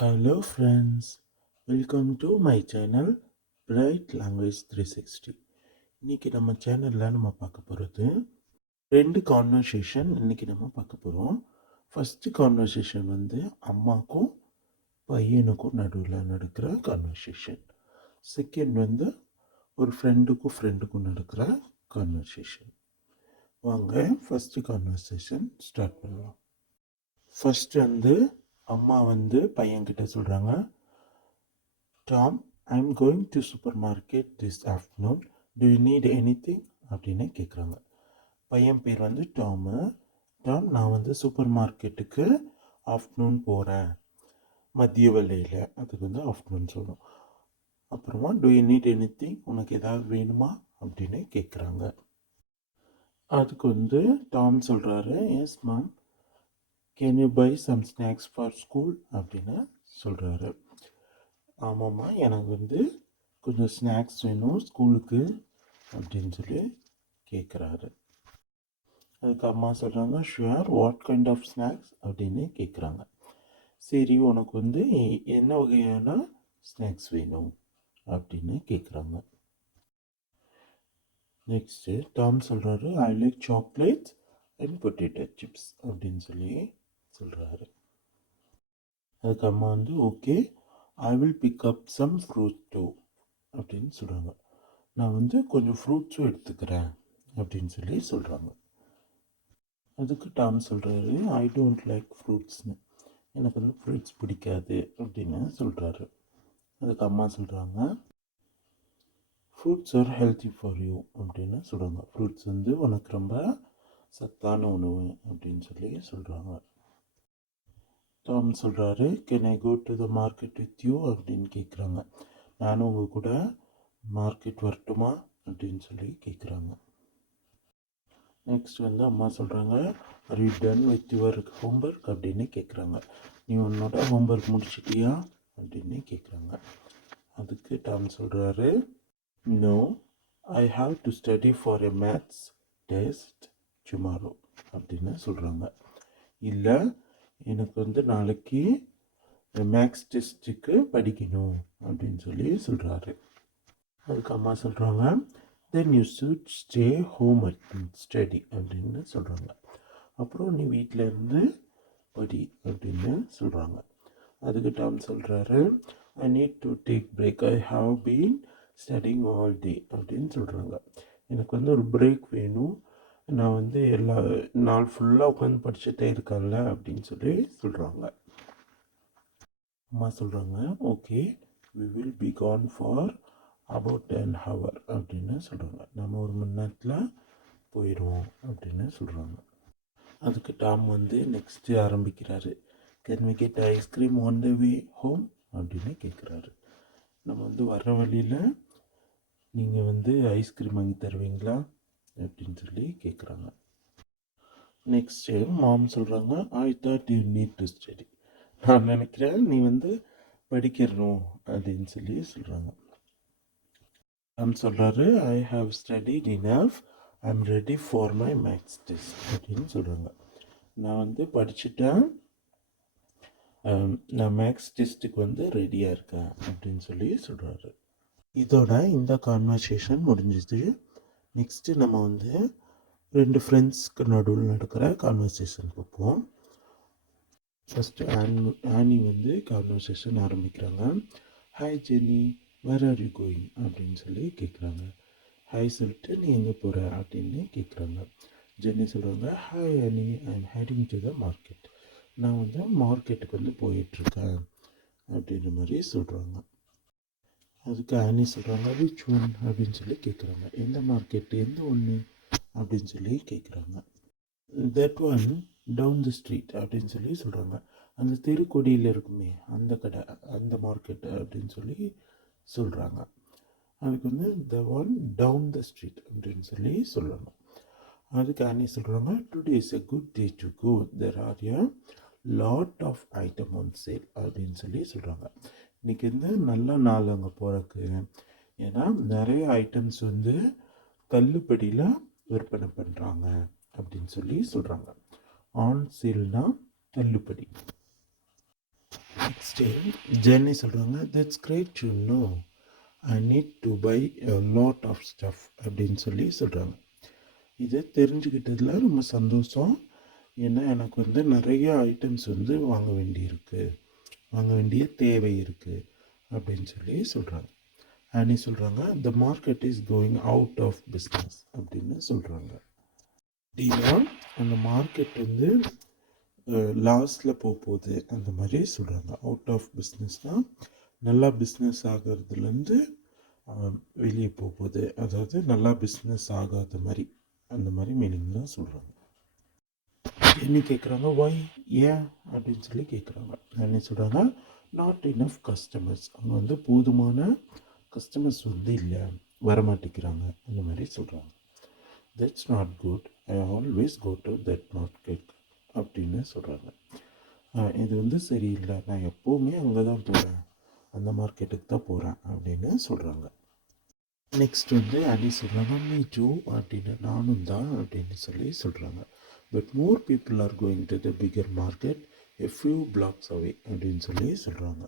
Hello friends, welcome to my channel Bright Language 360. இன்னைக்கு நம்ம சேனலில் நம்ம பார்க்க போகிறது 2 கான்வர்சேஷன் இன்னைக்கு நம்ம பார்க்க போகிறோம். ஃபஸ்ட்டு கான்வர்சேஷன் வந்து அம்மாக்கும் பையனுக்கும் நடுவில் நடக்கிற கான்வர்சேஷன். செகண்ட் வந்து ஒரு ஃப்ரெண்டுக்கும் நடக்கிற கான்வர்சேஷன். வாங்க ஃபஸ்ட்டு கான்வர்சேஷன் ஸ்டார்ட் பண்ணலாம். ஃபஸ்ட்டு வந்து அம்மா வந்து பையன்கிட்ட சொல்கிறாங்க, Tom, I'm going to super market this afternoon, to you need anything அப்படின்னு கேட்குறாங்க. பையன் பேர் வந்து டாம், நான் வந்து சூப்பர் மார்க்கெட்டுக்கு ஆஃப்டர்நூன் போகிறேன், மதிய வேளையில், அதுக்கு வந்து ஆஃப்டர்நூன் சொல்லணும். அப்புறமா டு யூ நீட் எனிதிங், உனக்கு ஏதாவது வேணுமா அப்படின்னு கேட்குறாங்க. அதுக்கு வந்து டாம் சொல்கிறாரு, yes ma'am, can you buy some snacks for school அப்படின்னு சொல்கிறாரு. ஆமாம்மா, எனக்கு வந்து கொஞ்சம் ஸ்நாக்ஸ் வேணும் ஸ்கூலுக்கு அப்படின்னு சொல்லி கேட்குறாரு. அதுக்கு அம்மா சொல்கிறாங்க, sure, what kind of snacks அப்படின்னு கேட்குறாங்க. சரி, உனக்கு வந்து என்ன வகையான ஸ்நாக்ஸ் வேணும் அப்படின்னு கேட்குறாங்க. நெக்ஸ்ட்டு டாம் சொல்கிறாரு, I like chocolates and potato chips அப்படின்னு சொல்லி சொல்கிறாரு. அதுக்கு அம்மா வந்து okay, I will pick up some fruit too அப்படின்னு சொல்கிறாங்க. நான் வந்து கொஞ்சம் ஃப்ரூட்ஸும் எடுத்துக்கிறேன் அப்படின்னு சொல்லி சொல்கிறாங்க. அதுக்கு டாம் சொல்கிறாரு, ஐ டோன்ட் லைக் ஃப்ரூட்ஸ்னு, எனக்கு வந்து ஃப்ரூட்ஸ் பிடிக்காது அப்படின்னு சொல்கிறாரு. அதுக்கு அம்மா சொல்கிறாங்க, fruits R healthy for you அப்படின்னு சொல்கிறாங்க. ஃப்ரூட்ஸ் வந்து உனக்கு ரொம்ப சத்தான உணவு அப்படின்னு சொல்லி சொல்கிறாங்க. டாம் சொல்கிறாரு, can I go to the market with you அப்படின்னு கேட்குறாங்க. நானும் உங்கள் கூட மார்க்கெட் வரட்டுமா அப்படின்னு சொல்லி கேட்குறாங்க. நெக்ஸ்ட் வந்து அம்மா சொல்கிறாங்க, are you done with your homework அப்படின்னு கேட்குறாங்க. நீ உன்னோட ஹோம்ஒர்க் முடிச்சிட்டியா அப்படின்னு கேட்குறாங்க. அதுக்கு டாம் சொல்கிறாரு, no, I have to study for a maths test tomorrow அப்படின்னு சொல்கிறாங்க. இல்லை, எனக்கு வந்து நாளைக்கு மேக்ஸ் டெஸ்ட்டுக்கு படிக்கணும் அப்படின்னு சொல்லி சொல்கிறாரு. அதுக்கு அம்மா சொல்கிறாங்க, then you should stay home and study அப்படின்னு சொல்கிறாங்க. அப்புறம் நீ வீட்டில் இருந்து படி அப்படின்னு சொல்கிறாங்க. அதுக்கு டாம் சொல்கிறாரு, ஐ need to take break, I have been studying all day அப்படின்னு சொல்கிறாங்க. எனக்கு வந்து ஒரு பிரேக் வேணும், நான் வந்து எல்லா நாள் ஃபுல்லாக உட்காந்து படிச்சுட்டே இருக்கேன்ல அப்படின்னு சொல்லி சொல்கிறாங்க. அம்மா சொல்கிறாங்க, okay, we will be gone for about an hour அப்படின்னு சொல்கிறாங்க. நம்ம ஒரு மணி நேரத்தில் போயிடுவோம் அப்படின்னு சொல்கிறாங்க. அதுக்கு டாம் வந்து நெக்ஸ்ட்டு ஆரம்பிக்கிறாரு, can we get ice cream on the way home அப்படின்னு கேட்குறாரு. நம்ம வந்து வர்ற வழியில் நீங்கள் வந்து ஐஸ்கிரீம் வாங்கி தருவீங்களா அப்படின்னு சொல்லி கேட்குறாங்க. நெக்ஸ்ட்டு மாம் சொல்கிறாங்க, I thought you need to study, நான் நினைக்கிறேன் நீ வந்து படிக்கணும் அப்படின்னு சொல்லி சொல்கிறாங்க. சொல்கிறாரு, I have studied enough, I am ready for my maths test அப்படின்னு சொல்கிறாங்க. நான் வந்து படிச்சுட்டேன், நான் மேக்ஸ் டெஸ்ட்டுக்கு வந்து ரெடியாக இருக்கேன் அப்படின்னு சொல்லி சொல்கிறாரு. இதோட இந்த கான்வர்சேஷன் முடிஞ்சிச்சு. நெக்ஸ்ட்டு நம்ம வந்து 2 ஃப்ரெண்ட்ஸ்க்கு நடுவில் நடக்கிற கான்வர்சேஷன் பார்ப்போம். ஃபஸ்ட்டு ஆனி வந்து கான்வர்சேஷன் ஆரம்பிக்கிறாங்க. Hi Jenny, where are you going அப்படின்னு சொல்லி கேட்குறாங்க. ஹாய் சொல்லிட்டு நீ எங்கே போகிற அப்படின்னு கேட்குறாங்க. ஜெனி சொல்கிறாங்க, hi Annie, I am heading to the market, நான் வந்து மார்க்கெட்டுக்கு வந்து போயிட்டுருக்கேன் அப்படின்ற மாதிரி சொல்கிறாங்க. அதுக்கு ஆனி சொல்கிறாங்க, விச் ஒன் அப்படின்னு சொல்லி கேட்குறாங்க. எந்த மார்க்கெட்டு, எந்த ஒன்று அப்படின்னு சொல்லி கேட்குறாங்க. That one down the street அப்படின்னு சொல்லி சொல்கிறாங்க. அந்த தெருக்கொடியில் இருக்குமே அந்த கடை, அந்த மார்க்கெட்டு அப்படின்னு சொல்லி சொல்கிறாங்க. அதுக்கு வந்து the one down the street அப்படின்னு சொல்லி சொல்லணும். அதுக்கு ஆனி சொல்கிறாங்க, today is a good day to go, there are a lot of item on sale அப்படின்னு சொல்லி சொல்கிறாங்க. இன்றைக்கி வந்து நல்ல நாள் அங்கே போகிறக்கு, ஏன்னா நிறைய ஐட்டம்ஸ் வந்து தள்ளுபடியில் விற்பனை பண்ணுறாங்க அப்படின்னு சொல்லி சொல்கிறாங்க. ஆன் சேல்னா தள்ளுபடி. நெக்ஸ்ட்டு ஜென்னி சொல்கிறாங்க, that's great to know, I need to buy lot of stuff அப்படின்னு சொல்லி சொல்கிறாங்க. இதை தெரிஞ்சுக்கிட்டதில் ரொம்ப சந்தோஷம். ஏன்னா எனக்கு வந்து நிறைய ஐட்டம்ஸ் வந்து வாங்க வேண்டிய தேவை இருக்குது அப்படின்னு சொல்லி சொல்கிறாங்க. ஆனி சொல்கிறாங்க, the market is going out of business அப்படின்னு சொல்கிறாங்க. அப்படின்னா அந்த மார்க்கெட் வந்து லாஸ்டில் போகுது அந்த மாதிரி சொல்கிறாங்க. அவுட் ஆஃப் பிஸ்னஸ்னால் நல்லா பிஸ்னஸ் ஆகிறதுலேருந்து வெளியே போகுது, அதாவது நல்லா பிஸ்னஸ் ஆகாத மாதிரி, அந்த மாதிரி மீனிங் தான் சொல்கிறாங்க. என்ன கேட்குறாங்க, ஒய், ஏன் அப்படின்னு சொல்லி கேட்குறாங்க. என்ன சொல்கிறாங்க, நாட் இனஃப் கஸ்டமர்ஸ், அங்கே வந்து போதுமான கஸ்டமர்ஸ் வந்து இல்லை, வரமாட்டேங்கிறாங்க அந்த மாதிரி சொல்கிறாங்க. That's not good, I always go to that market அப்படின்னு சொல்கிறாங்க. இது வந்து சரியில்லை, நான் எப்போவுமே அங்கே தான் போகிறேன், அந்த மார்க்கெட்டுக்கு தான் போகிறேன் அப்படின்னு சொல்கிறாங்க. நெக்ஸ்ட் வந்து அடி சொல்கிறாங்க, மீ டூ அப்படின்னு, நானும் தான் அப்படின்னு சொல்லி சொல்கிறாங்க. But more people are going to the bigger market a few blocks away அப்படின்னு சொல்லி சொல்கிறாங்க.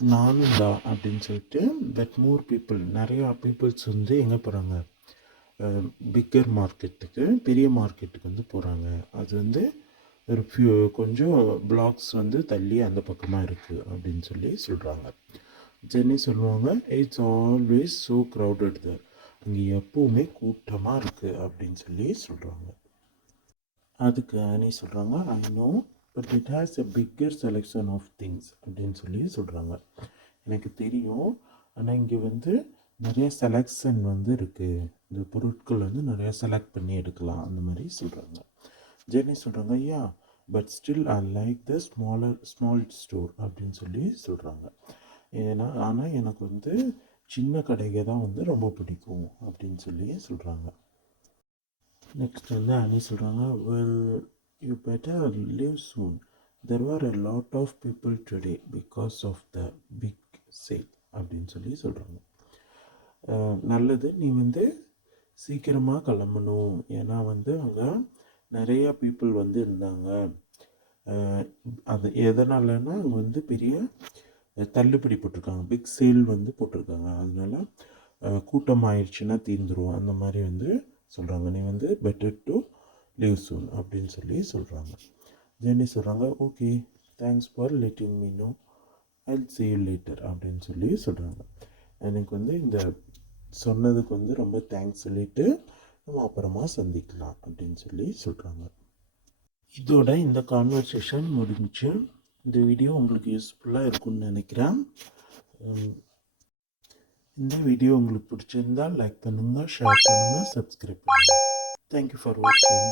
நானும் தான் அப்படின்னு சொல்லிட்டு, பட் மோர் பீப்புள், நிறையா பீப்புள்ஸ் வந்து எங்கே போகிறாங்க, பிக்கர் மார்க்கெட்டுக்கு, பெரிய மார்க்கெட்டுக்கு வந்து போகிறாங்க. அது வந்து ஒரு கொஞ்சம் பிளாக்ஸ் வந்து தள்ளி அந்த பக்கமாக இருக்குது அப்படின்னு சொல்லி சொல்கிறாங்க. ஜென்னி சொல்லுவாங்க, இட்ஸ் ஆல்வேஸ் ஸோ க்ரௌடட் தர், அங்கே எப்போவுமே கூட்டமாக இருக்குது அப்படின்னு சொல்லி சொல்கிறாங்க. அதுக்கு ஆனி சொல்கிறாங்க, I know, but it has a bigger selection of things அப்படின்னு சொல்லி சொல்கிறாங்க. எனக்கு தெரியும், ஆனால் இங்கே வந்து நிறைய செலெக்ஷன் வந்து இருக்குது, இந்த பொருட்கள் வந்து நிறையா செலக்ட் பண்ணி எடுக்கலாம் அந்த மாதிரி சொல்கிறாங்க. ஜென்னி சொல்கிறாங்க, yeah but still I like the small store அப்படின்னு சொல்லி சொல்கிறாங்க. ஆனால் எனக்கு வந்து சின்ன கடைகள் தான் வந்து ரொம்ப பிடிக்கும் அப்படின்னு சொல்லி சொல்கிறாங்க. நெக்ஸ்ட் வந்து அனி சொல்கிறாங்க, well you better leave soon, there are a lot of people today because of the big sale அப்படின்னு சொல்லி சொல்கிறாங்க. நல்லது, நீ வந்து சீக்கிரமாக கிளம்பணும், ஏன்னா வந்து அங்கே நிறையா பீப்புள் வந்து இருந்தாங்க. அது எதனாலன்னா அங்கே வந்து பெரிய தள்ளுபடி போட்டிருக்காங்க, பிக் சேல் வந்து போட்டிருக்காங்க, அதனால கூட்டம் ஆயிடுச்சுன்னா தீர்ந்துடும் அந்த மாதிரி வந்து சொல்கிறாங்க. நீ வந்து பெட்டர் டு லிவ் சூன் அப்படின்னு சொல்லி சொல்கிறாங்க. ஜென்னி சொல்கிறாங்க, okay, thanks for letting me know, I'll see you later அப்படின்னு சொல்லி சொல்கிறாங்க. எனக்கு வந்து இந்த சொன்னதுக்கு வந்து ரொம்ப தேங்க்ஸ் சொல்லிவிட்டு நம்ம அப்புறமா சந்திக்கலாம் அப்படின்னு சொல்லி சொல்கிறாங்க. இதோட இந்த கான்வர்சேஷன் முடிஞ்சு. இந்த வீடியோ உங்களுக்கு யூஸ்ஃபுல்லாக இருக்கும்னு நினைக்கிறேன். இந்த வீடியோ உங்களுக்கு பிடிச்சிருந்தால் லைக் பண்ணுங்கள், ஷேர் பண்ணுங்கள், சப்ஸ்கிரைப் பண்ணுங்கள். தேங்க்யூ ஃபார் வாட்சிங்.